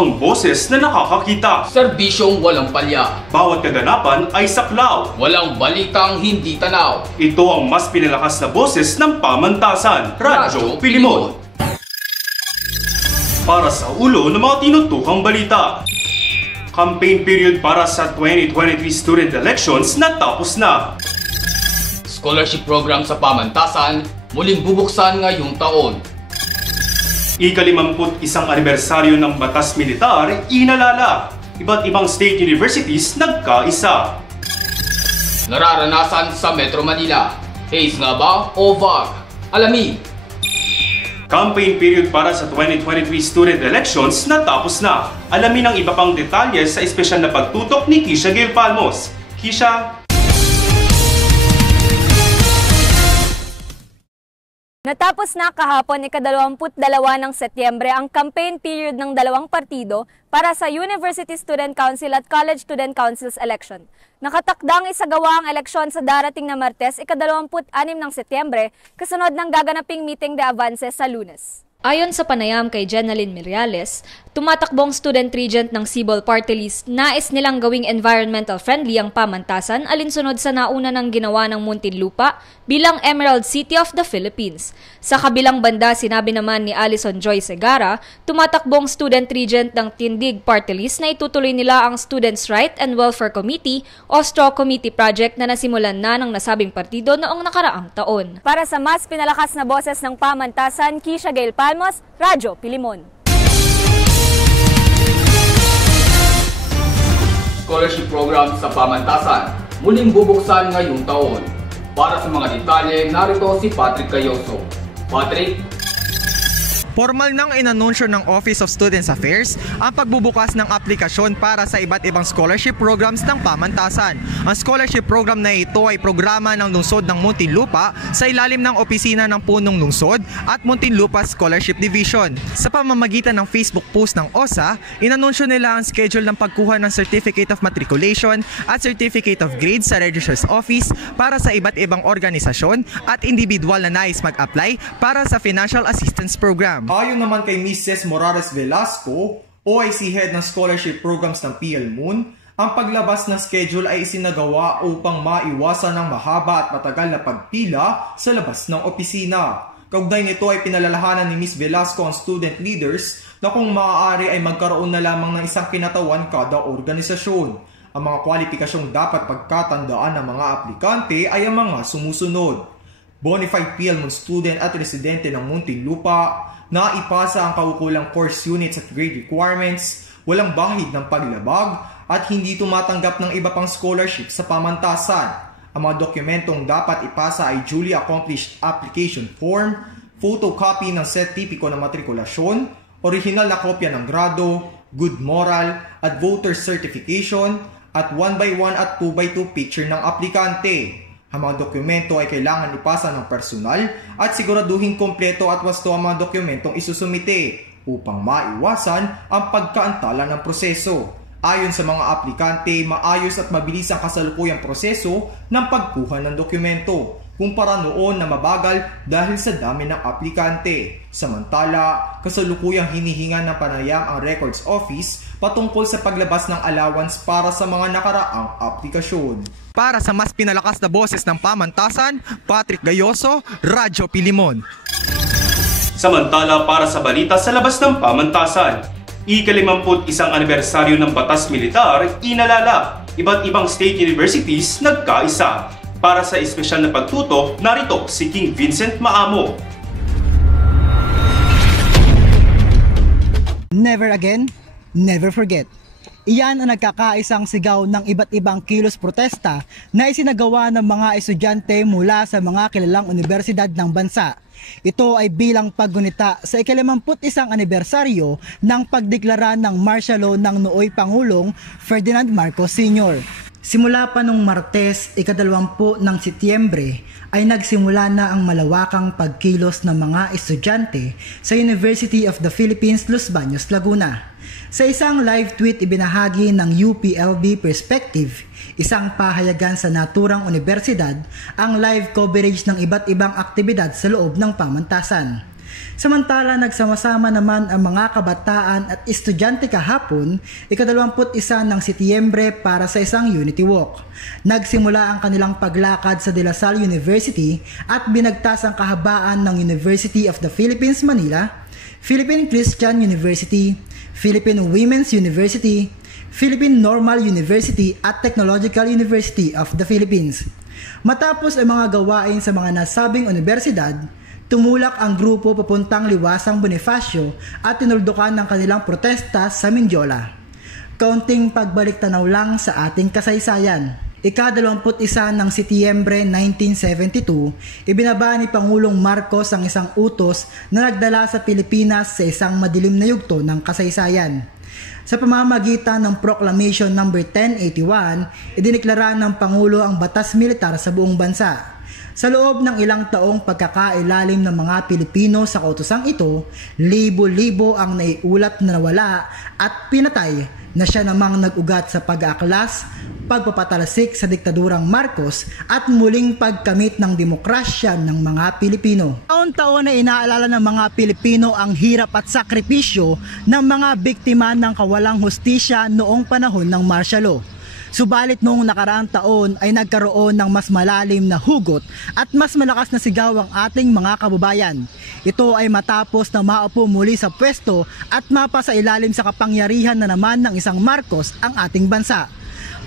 Ang boses na nakakakita. Serbisyong walang palya. Bawat kaganapan ay saklaw. Walang balitang hindi tanaw. Ito ang mas pinalakas na boses ng pamantasan. Radyo Pilimon. Para sa ulo ng mga tinutukang balita. Campaign period para sa 2023 student elections natapos na. Scholarship program sa pamantasan muling bubuksan ngayong taon. Ika-51 anibersaryo ng Batas Militar inalala. Iba't ibang state universities nagkaisa. Nararanasan sa Metro Manila. Haze nga ba o VAG? Alamin. Campaign period para sa 2023 student elections natapos na. Alamin ang iba pang detalye sa espesyal na pagtutok ni Kisha Gail Palmos. Kisha? Natapos na kahapon ika-22 ng Setyembre ang campaign period ng dalawang partido para sa University Student Council at College Student Councils election. Nakatakdang isagawa ang eleksyon sa darating na Martes ika-26 ng Setyembre kasunod ng gaganaping meeting de avance sa Lunes. Ayon sa panayam kay Jenaline Miriales, tumatakbong student regent ng Cebol Party List, nais nilang gawing environmental friendly ang pamantasan alinsunod sa nauna ng ginawa ng Muntinlupa bilang Emerald City of the Philippines. Sa kabilang banda, sinabi naman ni Alison Joy Segara, tumatakbong student regent ng Tindig Party List na itutuloy nila ang Students' Right and Welfare Committee o STRAW Committee project na nasimulan na ng nasabing partido noong nakaraang taon. Para sa mas pinalakas na boses ng pamantasan, Kisha Gail Palmos, Radyo Pilimon. Scholarship program sa pamantasan muling bubuksan ngayong taon. Para sa mga detalye, narito si Patrick Cayoso. Patrick? Formal nang inanunsyo ng Office of Students Affairs ang pagbubukas ng aplikasyon para sa iba't ibang scholarship programs ng pamantasan. Ang scholarship program na ito ay programa ng lungsod ng Muntinlupa sa ilalim ng opisina ng punong lungsod at Muntinlupa Scholarship Division. Sa pamamagitan ng Facebook post ng OSA, inanunsyo nila ang schedule ng pagkuha ng Certificate of Matriculation at Certificate of Grade sa Registrar's Office para sa iba't ibang organisasyon at individual na nais mag-apply para sa Financial Assistance Program. Ayon naman kay Mrs. Morales Velasco, OIC Head ng Scholarship Programs ng PhilMon, ang paglabas ng schedule ay isinagawa upang maiwasan ng mahaba at matagal na pagpila sa labas ng opisina. Kaugnay nito ay pinalalahanan ni Ms. Velasco ang student leaders na kung maaari ay magkaroon na lamang ng isang kinatawan kada organisasyon. Ang mga kwalipikasyong dapat pagkatandaan ng mga aplikante ay ang mga sumusunod. Bonafide PhilMon student at residente ng Muntinlupa, na ipasa ang kaukulang course units at grade requirements, walang bahid ng paglabag, at hindi tumatanggap ng iba pang scholarship sa pamantasan. Ang mga dokumentong dapat ipasa ay duly accomplished application form, photocopy ng sertipiko ng matrikulasyon, original na kopya ng grado, good moral, at voter certification, at 1x1 at 2x2 picture ng aplikante. Ang mga dokumento ay kailangan ipasa ng personal at siguraduhin kompleto at wasto ang mga dokumentong isusumite upang maiwasan ang pagkaantala ng proseso. Ayon sa mga aplikante, maayos at mabilis ang kasalukuyang proseso ng pagkuha ng dokumento kumpara noon na mabagal dahil sa dami ng aplikante. Samantala, kasalukuyang hinihinga ng panayam ang Records Office patungkol sa paglabas ng allowance para sa mga nakaraang aplikasyon. Para sa mas pinalakas na boses ng pamantasan, Patrick Gayoso, Radyo Pilimon. Samantala, para sa balita sa labas ng pamantasan, ika-51 anibersaryo ng Batas Militar inalala. Iba't ibang state universities nagkaisa. Para sa espesyal na pagtutok, narito si King Vincent Maamo. Never again, never forget. Iyan ang nagkakaisang sigaw ng iba't ibang kilos protesta na isinagawa ng mga estudyante mula sa mga kilalang universidad ng bansa. Ito ay bilang paggunita sa ika-51 anibersaryo ng pagdeklara ng martial law ng nooy Pangulong Ferdinand Marcos Sr. Simula pa nung Martes, ika-20 ng Setyembre, ay nagsimula na ang malawakang pagkilos ng mga estudyante sa University of the Philippines, Los Baños, Laguna. Sa isang live tweet ibinahagi ng UPLB Perspective, isang pahayagan sa naturang universidad, ang live coverage ng iba't ibang aktibidad sa loob ng pamantasan. Samantala, nagsama-sama naman ang mga kabataan at estudyante kahapon, ika-21 ng Setyembre para sa isang Unity Walk. Nagsimula ang kanilang paglakad sa De La Salle University at binagtas ang kahabaan ng University of the Philippines, Manila, Philippine Christian University, Philippine Women's University, Philippine Normal University at Technological University of the Philippines. Matapos ang mga gawain sa mga nasabing universidad, tumulak ang grupo papuntang Liwasang Bonifacio at tinuldukan ng kanilang protesta sa Mindiola. Kaunting pagbalik-tanaw lang sa ating kasaysayan. Ika-21 ng Setyembre 1972, ibinaba ni Pangulong Marcos ang isang utos na nagdala sa Pilipinas sa isang madilim na yugto ng kasaysayan. Sa pamamagitan ng Proclamation No. 1081, idineklara ng Pangulo ang batas militar sa buong bansa. Sa loob ng ilang taong pagkakailalim ng mga Pilipino sa kautosang ito, libo-libo ang naiulat na nawala at pinatay na siya namang nag-ugat sa pag-aaklas, pagpapatalsik sa diktadurang Marcos at muling pagkamit ng demokrasya ng mga Pilipino. Taon-taon na inaalala ng mga Pilipino ang hirap at sakripisyo ng mga biktima ng kawalang hustisya noong panahon ng martial law. Subalit noong nakaraang taon ay nagkaroon ng mas malalim na hugot at mas malakas na sigaw ang ating mga kababayan. Ito ay matapos na maupo muli sa pwesto at mapasailalim sa kapangyarihan na naman ng isang Marcos ang ating bansa.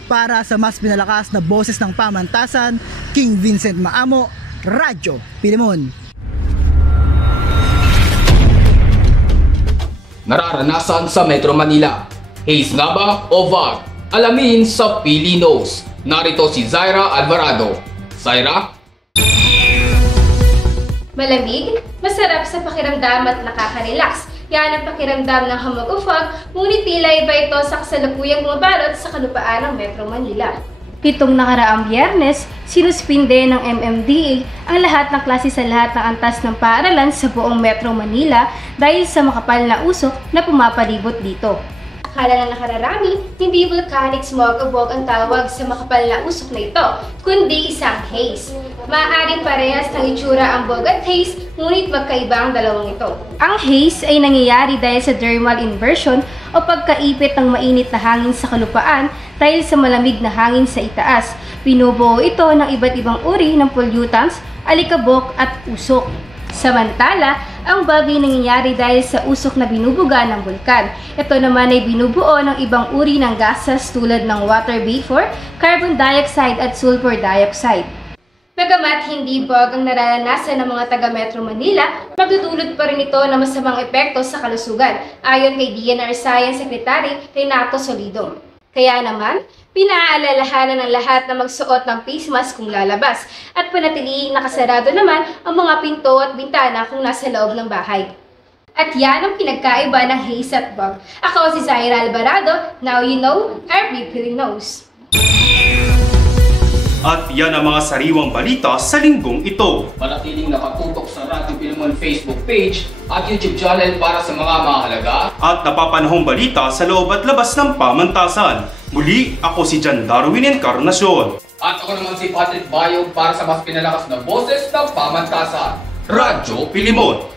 Para sa mas pinalakas na boses ng pamantasan, King Vincent Maamo, Radyo Pilimon. Nararanasan sa Metro Manila. Haze nga ba o fog? Alamin sa Pilinos. Narito si Zaira Alvarado. Zaira? Malamig, masarap sa pakiramdam at nakaka-relax. Yan ang pakiramdam ng hamog o fog, ngunit tila iba ito sa kasalukuyang bumabalot sa kalupaan ng Metro Manila. Pitong nakaraang Biyernes, sinuspinde ng MMDA ang lahat ng klase sa lahat ng antas ng paaralan sa buong Metro Manila dahil sa makapal na usok na pumapalibot dito. Akala ng nakararami, hindi volcanic smog o fog ang tawag sa makapal na usok na ito, kundi isang haze. Maaaring parehas ng itsura ang fog at haze, ngunit magkaiba ang dalawang ito. Ang haze ay nangyayari dahil sa thermal inversion o pagkaipit ng mainit na hangin sa kalupaan dahil sa malamig na hangin sa itaas. Binubuo ito ng iba't ibang uri ng pollutants, alikabok at usok. Samantala, ang fog ay nangyayari dahil sa usok na binubuga ng bulkan. Ito naman ay binubuo ng ibang uri ng gases tulad ng water vapor, carbon dioxide at sulfur dioxide. Bagamat hindi fog ang nararanasan ng mga taga Metro Manila, magdudulot pa rin ito ng masamang epekto sa kalusugan, ayon kay DNR Science Secretary Renato Solido. Kaya naman, pinaalalahanan ng lahat na magsuot ng face mask kung lalabas at panatiling nakasarado naman ang mga pinto at bintana kung nasa loob ng bahay. At yan ang pinagkaiba ng haze at fog. Ako si Zaira Alvarado, now you know, everybody knows. At yan ang mga sariwang balita sa linggong ito. Manatiling nakatutok sa Radyo Pilimon Facebook page at YouTube channel para sa mga mahalaga At napapanahong balita sa loob at labas ng pamantasan. Muli, ako si John Darwin Encarnacion. At ako naman si Patrick Bayog para sa mas pinalakas na boses ng pamantasan. Radyo Pilimon.